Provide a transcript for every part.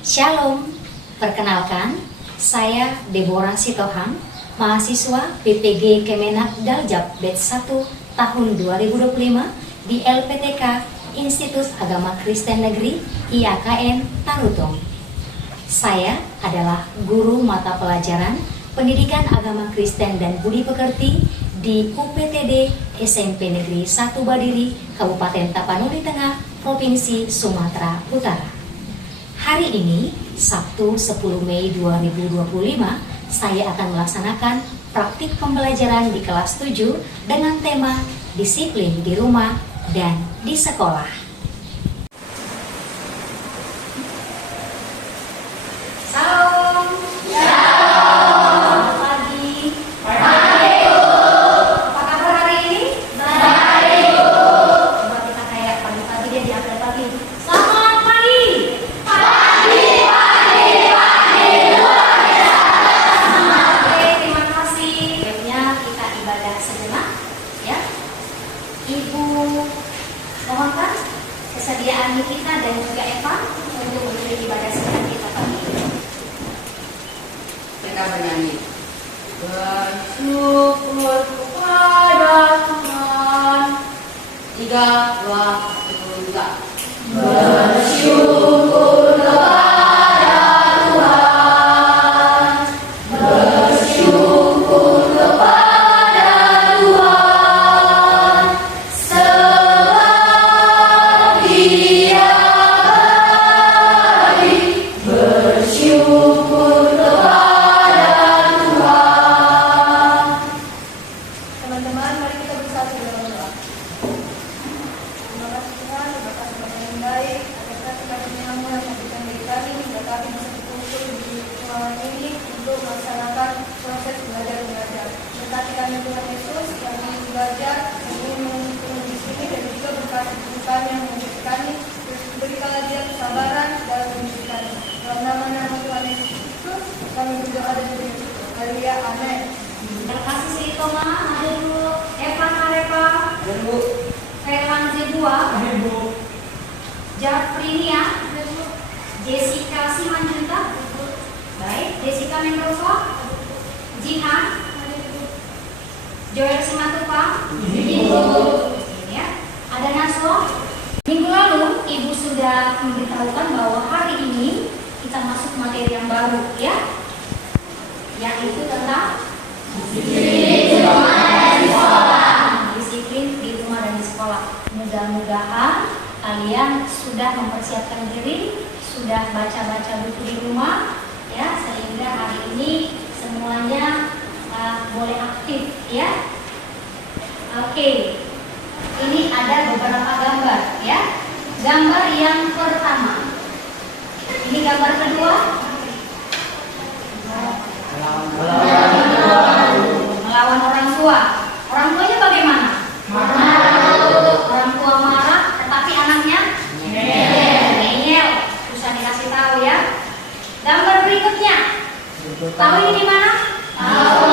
Shalom, perkenalkan, saya Deborah Sitohang, mahasiswa PPG Kemenak Daljab Batch 1 tahun 2025 di LPTK Institut Agama Kristen Negeri IAKN Tarutong. Saya adalah guru mata pelajaran Pendidikan Agama Kristen dan Budi Pekerti di UPTD SMP Negeri 1 Badiri, Kabupaten Tapanuli Tengah, Provinsi Sumatera Utara. Hari ini, Sabtu 10 Mei 2025, saya akan melaksanakan praktik pembelajaran di kelas 7 dengan tema disiplin di rumah dan di sekolah. Salam. Selamat pagi. Baik, Bu. Apa kabar hari ini? Baik, Bu. Coba kita kayak pagi-pagi dia diambil pagi. Selamat pagi. Ibu mohonkan kesediaan Nikita dan juga Eva untuk mengikuti ibadah sejenak kita pagi ini. Kita bernyanyi. Bersyukur kepada Tuhan. 3, 2, 1, 2. Bersyukur kepada Tuhan. Bersyukur kepada Tuhan. Sebab Dia baik. Bersyukur kepada Tuhan. Teman-teman, mari kita bersatu dalam doa. Terima kasih Tuhan, terima kasih Bapak yang baik, atas kasih-Karunia-Mu yang memberikan bagi kami, hingga kami bisa berkumpul di ruangan ini untuk melaksanakan proses belajar mengajar. Berkati kami Tuhan Yesus, yang ingin belajar, yang ingin mengumpul di sini, dan juga berkati Tuhan yang mendidik kami, berikanlah dia kesabaran dalam mendidik kami. Dalam nama Tuhan Yesus Kristus, kami berdoa dan bersyukur. Haleluya, amin. Terima kasih Sri Toma, ada dulu Evan Arepa, Bu. Ferlan Zebua, Bu. Jafrinia, Jessica Simanjunta, baik, Jessica Mendoza, Jihan, Joel Simatupa, ya, ada Naswa. Minggu lalu Ibu sudah memberitahukan bahwa hari ini kita masuk materi yang baru, ya, yaitu tentang disiplin di rumah dan di sekolah. Mudah-mudahan kalian sudah mempersiapkan diri, sudah baca-baca buku di rumah, ya, sehingga hari ini semuanya boleh aktif, ya. Oke, ini ada beberapa gambar, ya. Gambar yang pertama, ini gambar kedua. Melawan orang tua. Orang tuanya bagaimana? Orang tua marah, tetapi anaknya ngeyel. Susah dikasih tahu, ya. Gambar berikutnya. Tahu ini di mana? Tahu.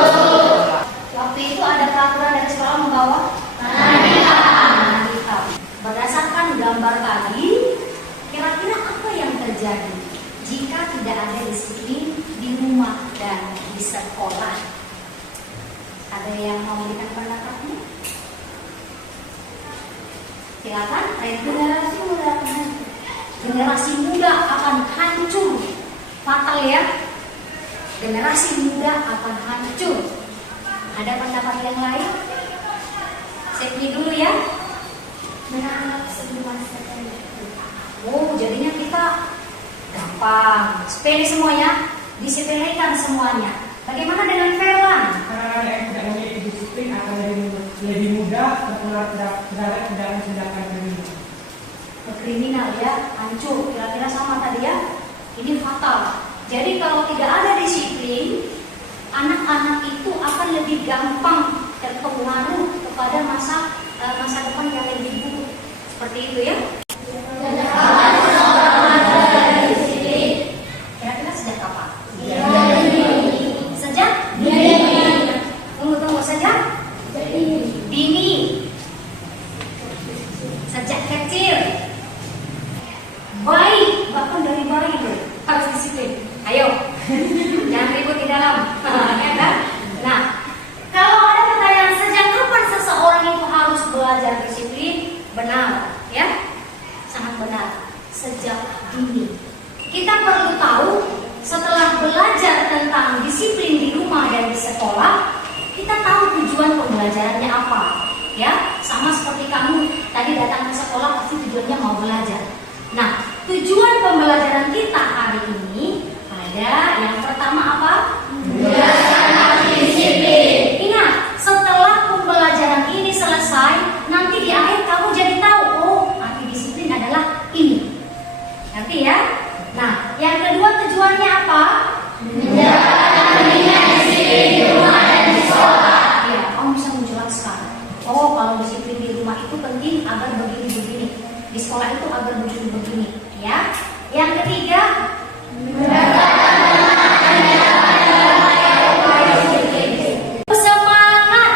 Waktu itu ada peraturan dari sekolah membawa tanah hitam. Berdasarkan gambar tadi, kira-kira apa yang terjadi jika tidak ada disiplin di rumah dan di sekolah? Ada yang mau memberikan pendapatnya? Silakan. Generasi muda akan hancur. Fatal, ya. Generasi muda akan hancur. Ada pendapat yang lain? Saya pilih dulu, ya. Oh, jadinya kita gampang. Sepele semuanya, disepelekan semuanya. Bagaimana dengan Ferlan? Karena yang tidak memiliki disiplin akan lebih mudah tertular terhadap tindakan kriminal. Kriminal, ya, hancur. Kira-kira sama tadi, ya. Ini fatal. Jadi kalau tidak ada disiplin, anak-anak itu akan lebih gampang terpengaruh kepada masa depan yang lebih buruk. Seperti itu, ya. Kira-kira sejak kapan? Sejak? Tunggu, sejak? Dini. Sejak kecil. Baik, bahkan dari bayi, harus belajar tentang disiplin di rumah dan di sekolah, kita tahu tujuan pembelajarannya apa. Ya, sama seperti kamu tadi datang ke sekolah pasti tujuannya mau belajar. Nah, tujuan pembelajaran kita hari ini ada yang pertama apa? Belajar disiplin. Ingat, setelah pembelajaran ini selesai, nanti di akhir kamu jadi tahu, oh, arti disiplin adalah ini. Ngerti ya? Nah, yang kedua tujuannya apa? Menjaga disiplin di rumah dan di sekolah. Ya, kamu bisa menjelaskan. Oh, kalau disiplin di rumah itu penting agar begini-begini. Di sekolah itu agar begini-begini. Ya. Yang ketiga, semangat.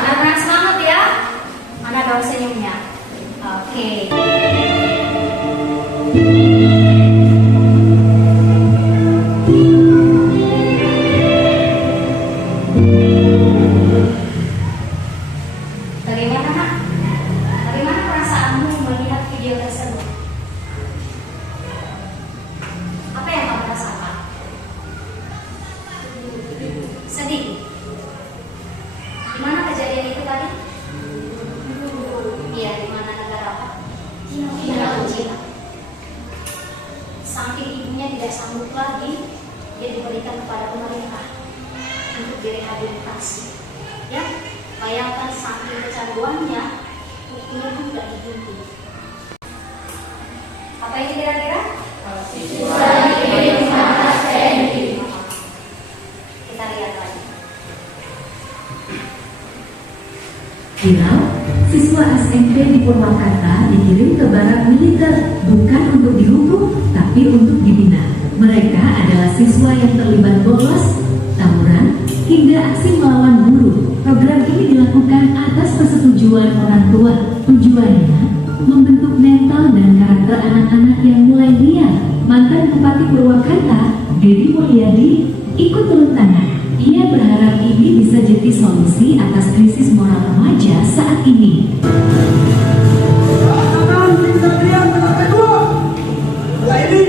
Benar-benar semangat ya. Mana dong senyumnya? Oke. Bagaimana, Nak? Bagaimana perasaanmu melihat video tersebut? Apa yang kamu rasakan? Sedih. Di mana kejadian itu tadi? Iya, di mana negara apa? Cina. Saking ibunya tidak sanggup lagi, dia diberikan kepada pemerintah untuk direhabilitasi. Ya, bayangkan saking kecanduannya, ibunya pun tidak dihimpun. Apa ini kira-kira? Kita lihat lagi. Final, siswa SMP di Purwakarta dikirim ke barak militer bukan untuk dihukum, tapi untuk dibina. Mereka adalah siswa yang terlibat bolos, tawuran, hingga aksi melawan guru. Program ini dilakukan atas persetujuan orang tua. Tujuannya membentuk mental dan karakter anak-anak yang mulai liar. Mantan Bupati Purwakarta, Deddy Mulyadi, ikut turun tangan. Ia berharap ini bisa jadi solusi atas krisis moral remaja saat ini. Rasakan kesatria tahap kedua. Setelah ini,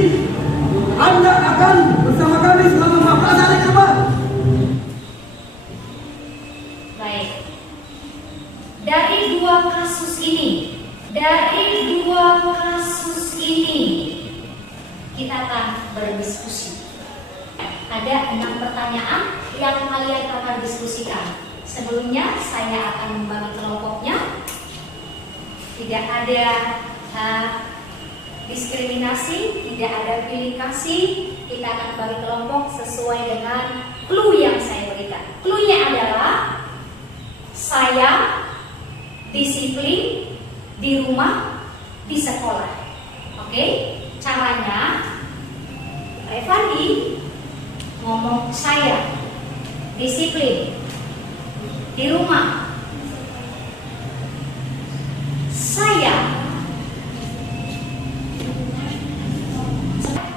Anda akan bersama kami selama 14 hari ke depan. Baik. Dari dua kasus ini, kita akan berdiskusi. Ada 6 pertanyaan yang kalian akan diskusikan. Sebelumnya saya akan membagi kelompoknya. Tidak ada diskriminasi, tidak ada pilih kasih. Kita akan bagi kelompok sesuai dengan clue yang saya berikan. Clue-nya adalah saya disiplin di rumah, di sekolah. Oke? Caranya Revandi ngomong saya disiplin di rumah, saya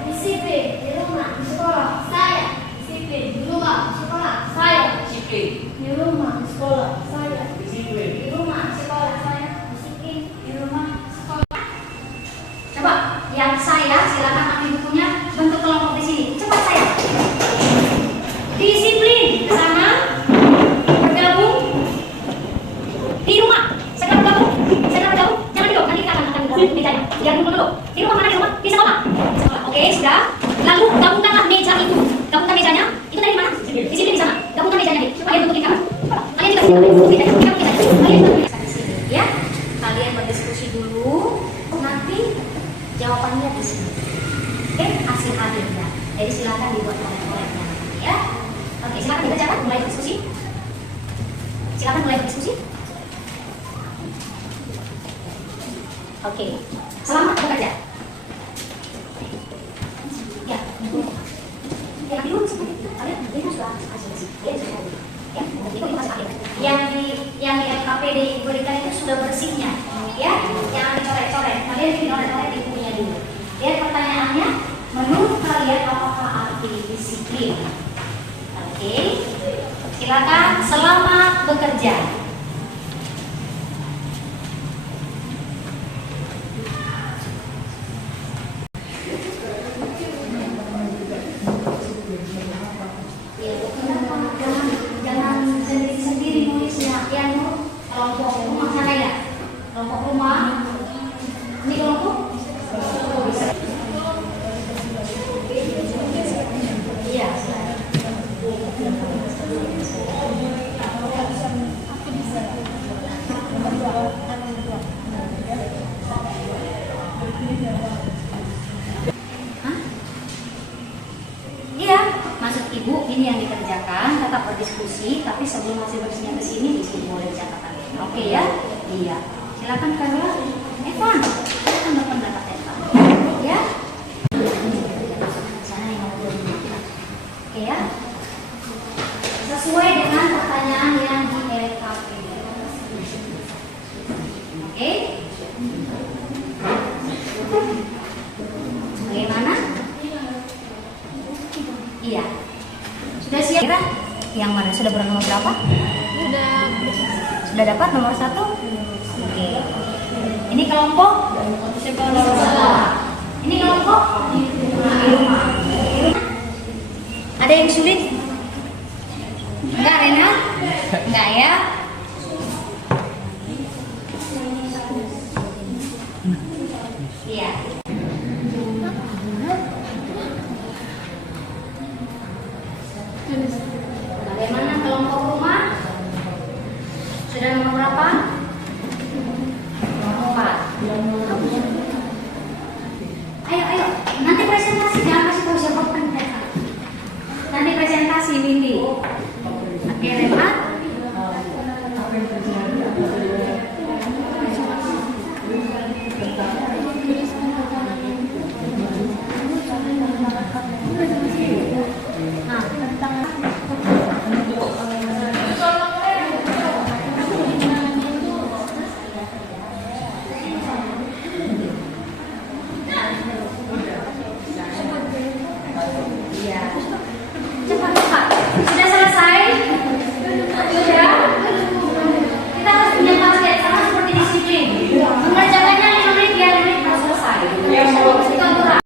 Disiplin di rumah, di sekolah. Saya disiplin di rumah, di sekolah. Saya Disiplin. di rumah, di sekolah. Saya Disiplin. di rumah, di sekolah. Saya disiplin di rumah, sekolah. coba yang saya silakan ambil bukunya, bentuk kelompok di sini. Cepat saya. Disiplin ke sana, bergabung di rumah. Segera bergabung, jangan duduk. Nanti kita akan bergabung mejanya. Biar dulu. Di rumah mana? Di rumah? Di sekolah. Di sekolah. Oke, sudah. Lalu gabungkanlah meja itu. Gabungkan mejanya. Itu dari mana? Disiplin di sana. Gabungkan mejanya. Kalian bentuk lingkaran. Kalian juga bentuk mejanya. Kita bentuk mejanya. Kalian bentuk mejanya di sini, ya. Kalian berdiskusi dulu. Nanti jawabannya di sini. Oke, hasil akhirnya. Jadi silakan dibuat oleh-olehnya, ya. Oke, silakan dibacakan, mulai diskusi. Silakan mulai diskusi. Oke, selamat bekerja. Ya, ya nanti dulu sebentar. Kalian ini sudah hasil. Ya, sudah. Ya, itu masih akhir. Yang di LKPD diberikan itu sudah bersihnya, ya. Jangan dicoret-coret. Kalian dicoret-coret di bukunya dulu. Lihat pertanyaannya. Menurut kalian apakah arti disiplin? Oke, silakan. Selamat bekerja. diskusi, tapi sebelum hasil bersihnya ke sini, di sini boleh catatan. Oke ya? Iya. Silakan Carla. Evan, silakan dapat pendapat Evan. Ya? Oke ya? Sesuai dengan pertanyaan yang di LKP. Oke? Bagaimana? Iya. Sudah siap? Kira yang mana? Sudah bernomor berapa? Sudah dapat nomor 1? Oke. Ini kelompok sekolah. Ini kelompok di rumah. Ada yang sulit? Enggak, Rena? Enggak ya? Iya. Bagaimana kelompok rumah? Sudah nomor berapa? Nomor 4. Ayo. Nanti presentasi, jangan kasih tahu siapa mereka. Nanti presentasi Windy. Oke, Renat. Cepat. Sudah selesai? Sudah? Kita harus punya target sama seperti disiplin. Mengerjakannya 5 menit, 5 menit harus selesai. Itu aturan.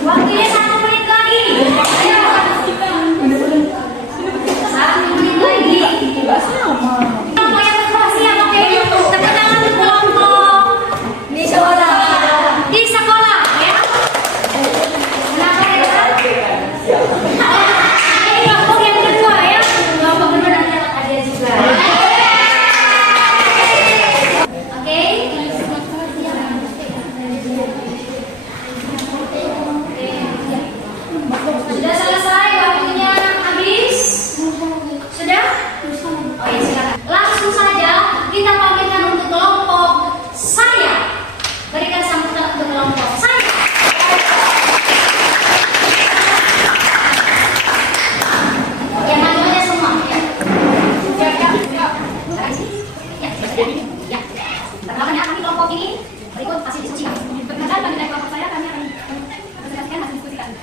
Waktunya 1 menit lagi. Ayo. 1 menit lagi. Kelompok yang kedua siapa? Tepuk tangan untuk kelompok di sekolah. Di sekolah, ya. Kenapa ya? Ini kelompok yang kedua ya. Kelompok kedua nanti dapat hadiah juga. Oke. Sudah selesai, waktunya habis. Sudah? Oh ya, silakan. Langsung saja kita panggilkan untuk kelompok saya. Berikan sambutan untuk kelompok saya. Ya, maju aja semua. Ya. Ya. Perkenalkan ya, kami kelompok ini berikut hasil diskusi. Perkenalkan kami dari kelompok saya, kami akan presentasikan hasil diskusi kami.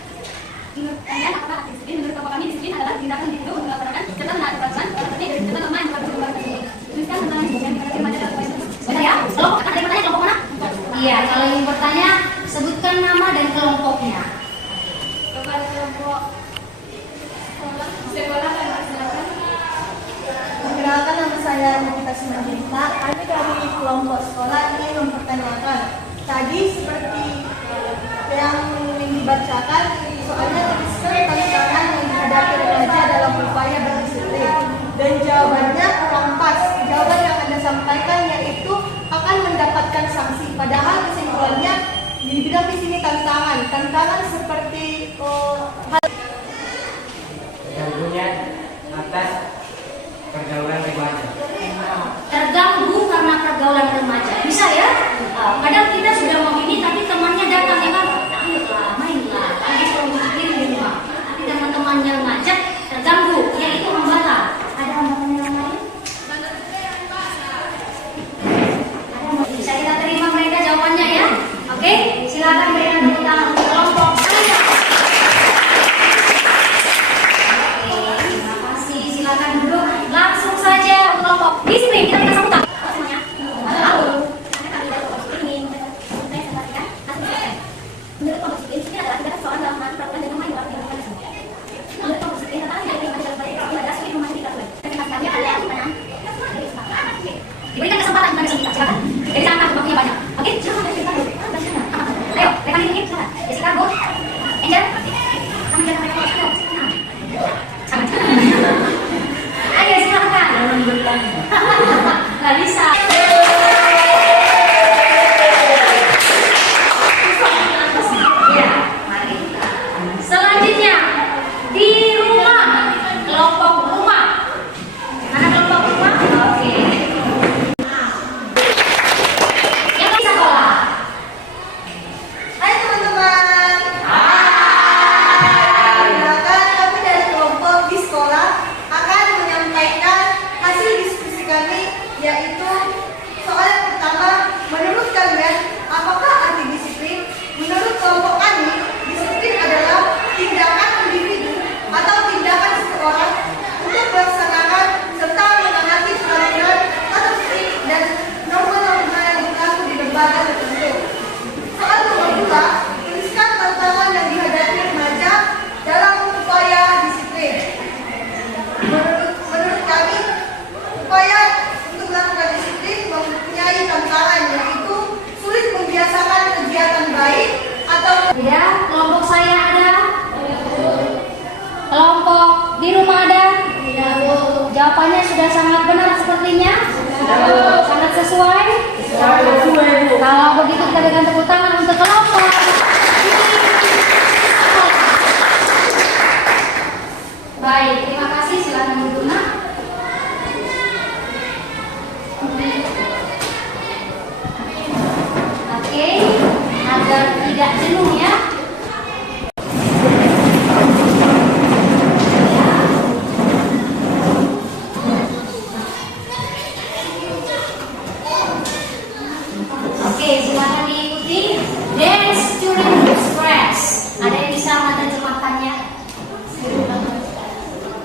Menurut kalian apakah aktif disiplin? Menurut kelompok kami disiplin adalah tindakan individu untuk melaksanakan serta menaati peraturan serta norma yang telah berubah. Tuliskan tentang yang dikatakan remaja dalam poin tersebut. Sebentar ya, kelompok ada yang bertanya kelompok mana? Iya, kalau yang bertanya sebutkan nama dan kelompoknya. Kepada kelompok sekolah kami silakan. Perkenalkan, nama saya Nafita Simanjunta. Kami dari kelompok sekolah ingin mempertanyakan. Tadi seperti yang dibacakan, soalnya terlihat tantangan yang dihadapi remaja dalam upaya berdisiplin. Dan jawabannya kurang pas. Jawaban yang Anda sampaikan yaitu akan mendapatkan sanksi. Padahal kesimpulannya dibilang di sini tantangan seperti hal Ganggunya atas pergaulan remaja. Terganggu karena pergaulan remaja. Bisa ya? Kadang kita sudah mau ini tapi temannya datang ya kan? Ayolah, mainlah. Lagi suruh disiplin di rumah. Tapi teman-temannya ngajak terganggu, yaitu hambatan. Ada hambatan yang lain? Bisa kita terima mereka jawabannya ya? Oke, silakan berikan tepuk tangan untuk kelompok saya. Oke, terima kasih. Silakan duduk. Langsung saja kelompok disiplin. Kita berikan sambutan. Semuanya. Halo. Menurut kelompok disiplin, ini adalah tindakan seorang dalam menaati peraturan dan norma yang telah ditetapkan oleh menurut kelompok disiplin, tantangan yang diberikan dalam baik itu adalah sulit memahami peraturan. Kami adalah gimana? Diberikan kesempatan kepada kita, silakan. Jadi jangan waktunya banyak. Oke, silakan Jessica dulu. Ayo, rekan ini silakan. Jessica, go. Angel, kami jalan mereka. Nggak bisa. Ya, mari. Selanjutnya di rumah, kelompok rumah. Mana kelompok rumah? Oke. Yang di sekolah. Hai teman-teman. Perkenalkan, kami dari kelompok di sekolah akan menyampaikan hasil diskusi kami, yaitu soal yang pertama, menurut kalian apakah arti disiplin? Menurut kelompok kami, disiplin adalah tindakan individu atau tindakan seseorang untuk melaksanakan serta menaati peraturan atau prinsip dan norma-norma yang berlaku di lembaga tertentu. Soal nomor 2, tuliskan tantangan yang dihadapi remaja dalam upaya disiplin. Menurut kami, upaya untuk melakukan disiplin mempunyai tantangan, yaitu sulit membiasakan kegiatan baik atau Ya, kelompok saya ada. Kelompok di rumah ada. Jawabannya sudah sangat benar sepertinya. Sangat sesuai. Kalau begitu kita berikan tepuk tangan untuk kelompok. Baik, terima kasih. Silakan duduk, Nak. Oke, agar tidak jenuh ya. Oke, silakan diikuti. Dance during express. Ada yang bisa menerjemahkannya?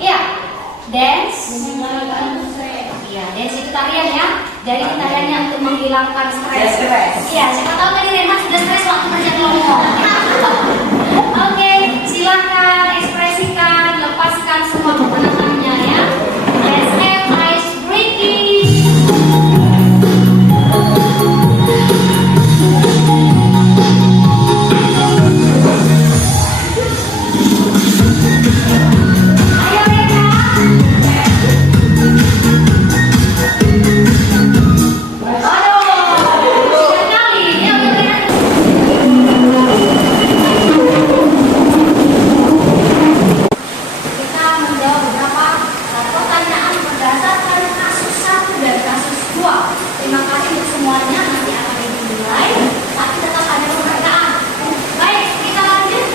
Iya, dance. Iya, dance itu tarian ya. Jadi tariannya untuk menghilangkan stres. Iya, siapa tahu tadi Rema sudah stres waktu kerja kelompok. Oke, silakan ekspresikan, lepaskan semua ketenangannya ya. Let's have ice breaking. Ayo Rema. Aduh, sekali. Ya, udah. Kita menjawab beberapa pertanyaan berdasarkan kasus 1 dan kasus 2. Terima kasih untuk semuanya, nanti akan dimulai, tapi tetap ada pemeriksaan. Baik, kita lanjut.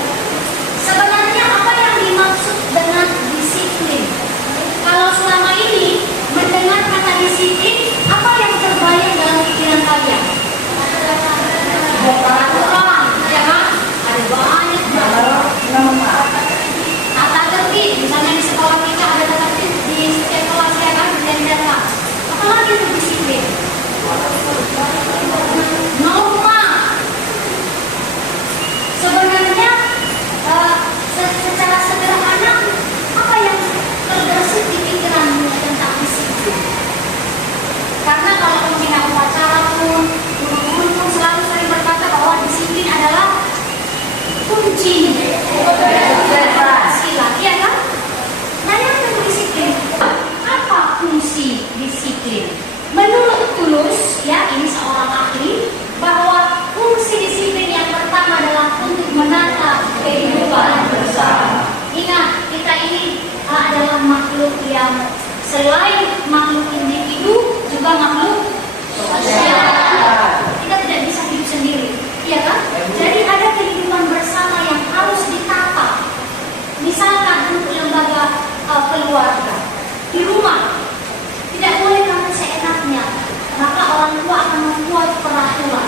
Sebenarnya apa yang dimaksud dengan disiplin? Kalau selama ini mendengar kata disiplin, apa yang terbayang dalam pikiran kalian? Peraturan, ya kan? Ada banyak tata tertib, misalnya di sekolah kita ada tata tertib di setiap kelas ya kan, dan data. Apalagi itu disiplin. Norma. Sebenarnya secara sederhana apa yang terbersih di pikiranmu tentang disiplin? Karena kalau pembina upacara pun, guru-guru pun selalu sering berkata bahwa disiplin adalah kunci keberhasilan, iya kan? Nah, yang tentang disiplin, apa fungsi disiplin? Menurut Tulus, ya ini seorang ahli, bahwa fungsi disiplin yang pertama adalah untuk menata kehidupan bersama. Ingat, kita ini adalah makhluk yang selain makhluk individu juga makhluk sosial. Kita tidak bisa hidup sendiri, iya kan? Jadi ada kehidupan bersama yang harus ditata. Misalkan untuk lembaga keluarga di rumah tidak boleh kamu seenaknya, maka orang tua akan membuat peraturan.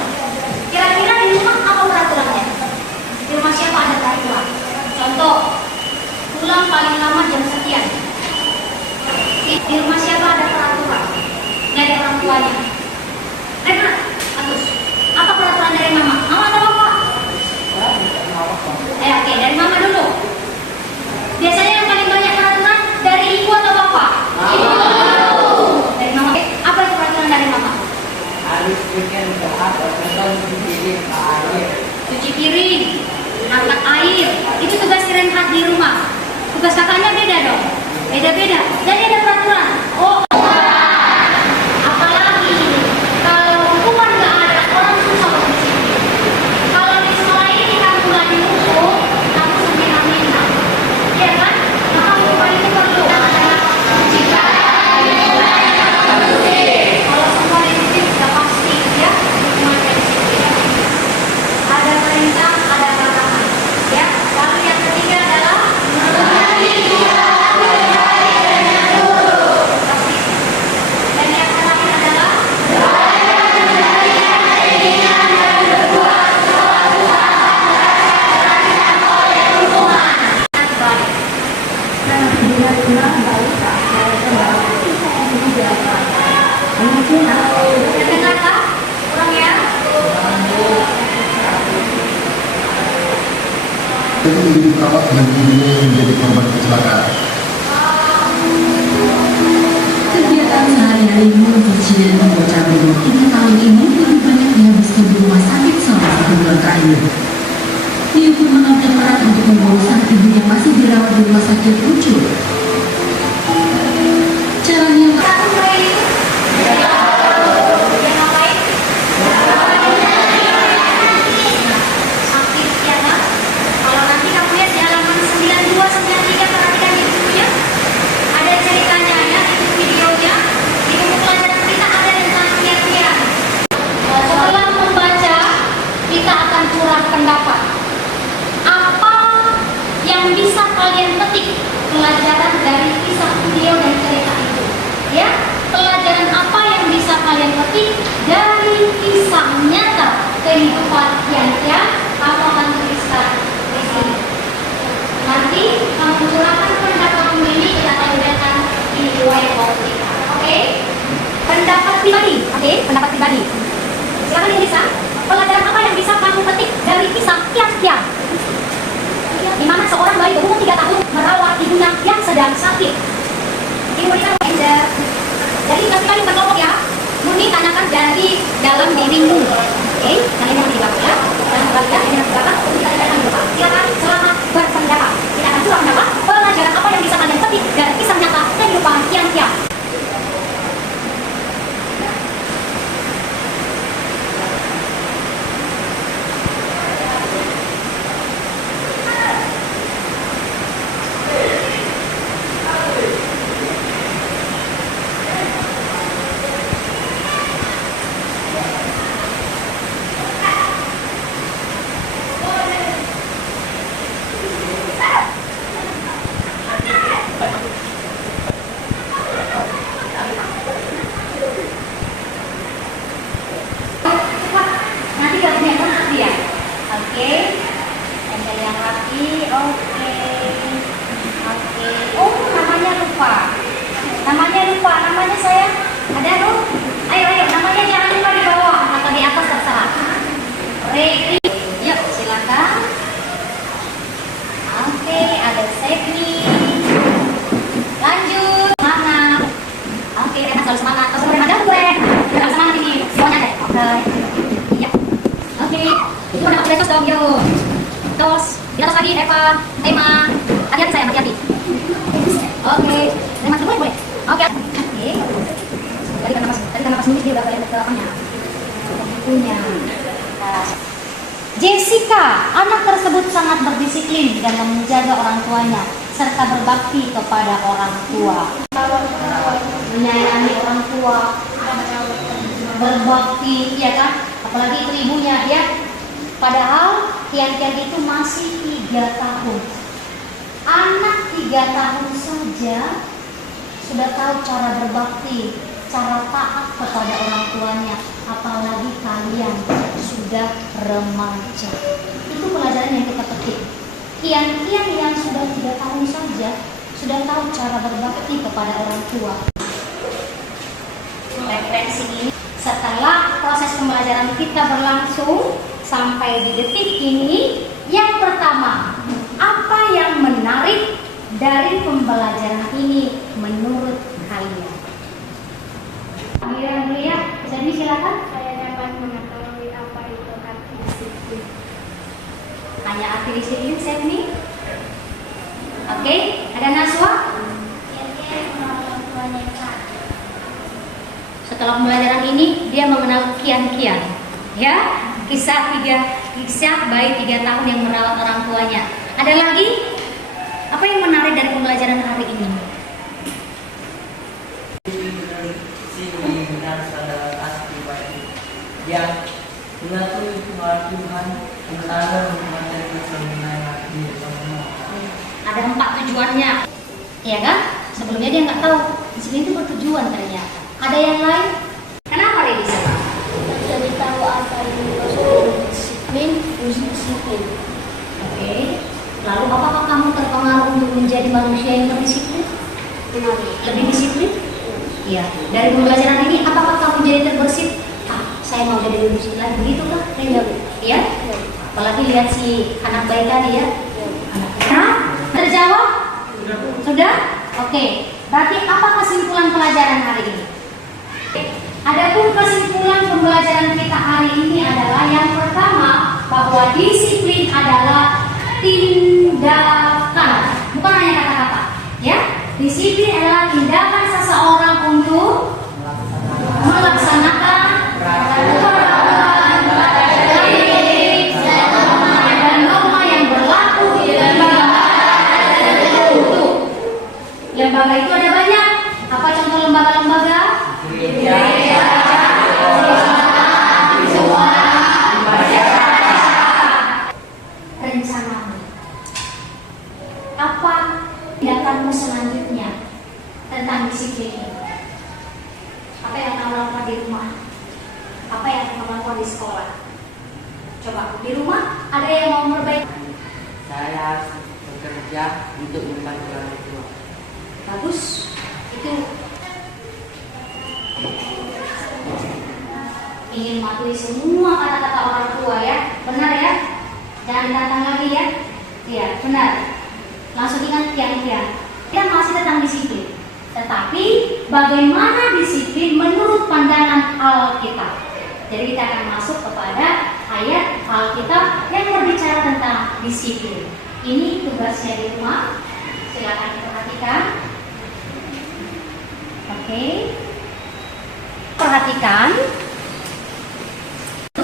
Kira-kira di rumah apa peraturannya? Di rumah siapa ada peraturan? Contoh, pulang paling lama jam sekian. Di rumah siapa ada peraturan? Dari orang tuanya. Rena, Agus, apa peraturan dari mama? Mama atau bapak? Oke, dari mama dulu. Biasanya yang paling banyak peraturan dari ibu atau bapak? Ibu. Dari mama. Apa itu peraturan dari mama? Harus bikin sehat atau Cuci piring, angkat air. Itu tugas Renhat di rumah. Tugas kakaknya beda dong. Beda-beda. Jadi ada peraturan. Oh. menjadi perawat dan ibunya menjadi korban kecelakaan. Kegiatan sehari-hari Nur Virginia bocah berumur 3 tahun ini lebih banyak dihabiskan di rumah sakit selama 1 bulan terakhir. Dia pun mengambil peran untuk mengurus sang ibu yang masih dirawat di rumah sakit Ucu. Caranya Aktif ya kan? Kalau nanti kamu lihat di halaman 92, 93, perhatikan di bukunya. Ada ceritanya ya, itu videonya. Di buku pelajaran kita ada tentang kiat-kiat. Setelah membaca, kita akan curah pendapat. Apa yang bisa kalian petik pelajaran dari kisah video dan cerita itu? Ya, pelajaran apa yang bisa kalian petik dari kisah nyata kehidupan Kian-Kian? Kamu akan tuliskan di sini. Nanti kamu curahkan pendapatmu ini, kita akan gunakan di whiteboard kita. Oke? Pendapat pribadi. Oke, pendapat pribadi. Silakan Elisa. Pelajaran apa yang bisa kamu petik dari kisah Kian-Kian? Di mana seorang bayi berumur 3 tahun merawat ibunya yang sedang sakit. Ibu bisa belajar. Jadi kasih berkelompok ya. Murni tanyakan dari dalam dirimu. Oke, nah ini yang di belakang ya. Dan kalian ini yang di belakang. Kita tanyakan di depan. Silakan selamat berpendapat. Kita akan curang pendapat. Pelajaran apa yang bisa kalian petik dari kisah nyata kehidupan Kian-Kian? Nanti gabungnya yang rapi ya. Oke. Ada yang rapi. Oke. Oh, namanya lupa. Namanya saya. Ada Ruh? Ayo, namanya jangan lupa di bawah atau di atas terserah. Ready. Yuk, silakan. Oke, ada Sepni. Lanjut. Semangat. Oke, enak selalu semangat. Terus ada gue. Jangan semangat ini. Semuanya deh. Oke. Iya. Oke. Itu udah pakai dong, yuk. Terus, di atas lagi Eva, Tema. Hati-hati sayang, hati-hati. Oke. Tema boleh. Oke. Oke. Tadi kan napas mulut dia udah kalian ke apanya? Bukunya. Jessica, anak tersebut sangat berdisiplin dan menjaga orang tuanya serta berbakti kepada orang tua. Menyayangi orang tua, berbakti, ya kan? Apalagi itu ibunya, ya. Padahal Kian-Kian itu masih 3 tahun. Anak 3 tahun saja sudah tahu cara berbakti, cara taat kepada orang tuanya. Apalagi kalian sudah remaja. Itu pelajaran yang kita petik. Kian-Kian yang sudah 3 tahun saja sudah tahu cara berbakti kepada orang tua. Referensi ini setelah proses pembelajaran kita berlangsung sampai di detik ini, yang pertama, apa yang menarik dari pembelajaran ini menurut kalian? Yang mulia, jadi silakan. Saya dapat mengetahui apa itu arti disiplin. Hanya arti disiplin, Sepni. Oke, ada Naswa. Setelah pembelajaran ini, dia mengenal Kian-Kian. Ya, kisah bayi 3 tahun yang merawat orang tuanya. Ada lagi? Apa yang menarik dari pembelajaran hari ini? Yang mengakui Tuhan antara mengenai hati semua. Ada 4 tujuannya, ya kan? Sebelumnya dia nggak tahu. Di sini itu bertujuan ternyata. Ada yang lain? Kenapa Relisa? Jadi tahu apa yang maksud disiplin, disiplin. Oke. Lalu apakah kamu terpengaruh untuk menjadi manusia yang berdisiplin? Lebih disiplin? Iya. Dari pembelajaran ini, apakah kamu jadi terbersih? Saya mau jadi lebih disiplin lagi, begitulah. Iya. Apalagi lihat si anak bayi tadi ya. Anak terjawab? Sudah? Oke. Berarti apa kesimpulan pelajaran hari ini? Adapun kesimpulan pembelajaran kita hari ini adalah yang pertama, bahwa disiplin adalah tindakan, bukan hanya kata-kata. Ya, disiplin adalah tindakan seseorang untuk melaksanakan peraturan dan norma yang berlaku di lembaga tertentu. Lembaga itu ada banyak. Apa contoh lembaga-lembaga? Rencanamu. Apa tindakanmu selanjutnya tentang disiplin ini? Apa yang kamu lakukan di rumah? Apa yang kamu lakukan di sekolah? Coba di rumah ada yang mau memperbaiki? Saya harus bekerja untuk membantu orang tua. Bagus. Itu ingin mematuhi semua kata-kata orang tua ya. Benar ya? Jangan ditantang lagi ya. Iya, benar. Langsung ingat tiang-tiang. Kita masih tentang disiplin. Tetapi bagaimana disiplin menurut pandangan Alkitab? Jadi kita akan masuk kepada ayat Alkitab yang berbicara tentang disiplin. Ini tugasnya di rumah. Silakan diperhatikan. Oke. Perhatikan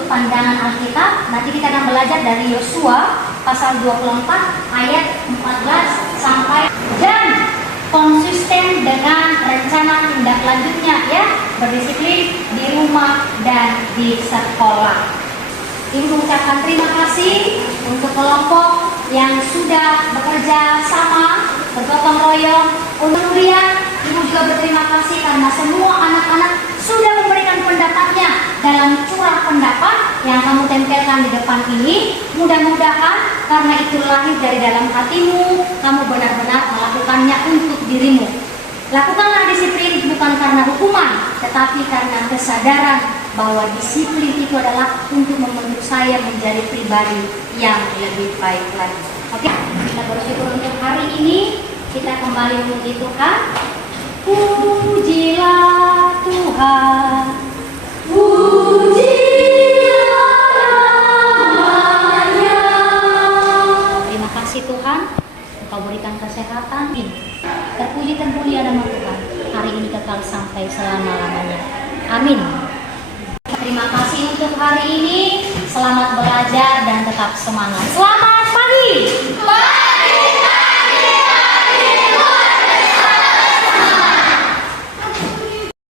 pandangan Alkitab. Nanti kita akan belajar dari Yosua pasal 24 ayat 14 sampai, dan konsisten dengan rencana tindak lanjutnya ya, berdisiplin di rumah dan di sekolah. Ibu mengucapkan terima kasih untuk kelompok yang sudah bekerja sama, bergotong royong. Kemudian Ibu juga berterima kasih karena semua anak-anak sudah memberikan pendapatnya dalam curah pendapat yang kamu tempelkan di depan ini. Mudah-mudahan karena itu lahir dari dalam hatimu, kamu benar-benar melakukannya untuk dirimu. Lakukanlah disiplin bukan karena hukuman, tetapi karena kesadaran bahwa disiplin itu adalah untuk membentuk saya menjadi pribadi yang lebih baik lagi. Oke, kita bersyukur untuk hari ini. Kita kembali memuji Tuhan. Pujilah Tuhan, pujilah namanya. Terima kasih Tuhan, Engkau berikan kesehatan. Terpuji dan mulia nama Tuhan hari ini kekal sampai selama-lamanya. Amin. Terima kasih untuk hari ini. Selamat belajar dan tetap semangat. Selamat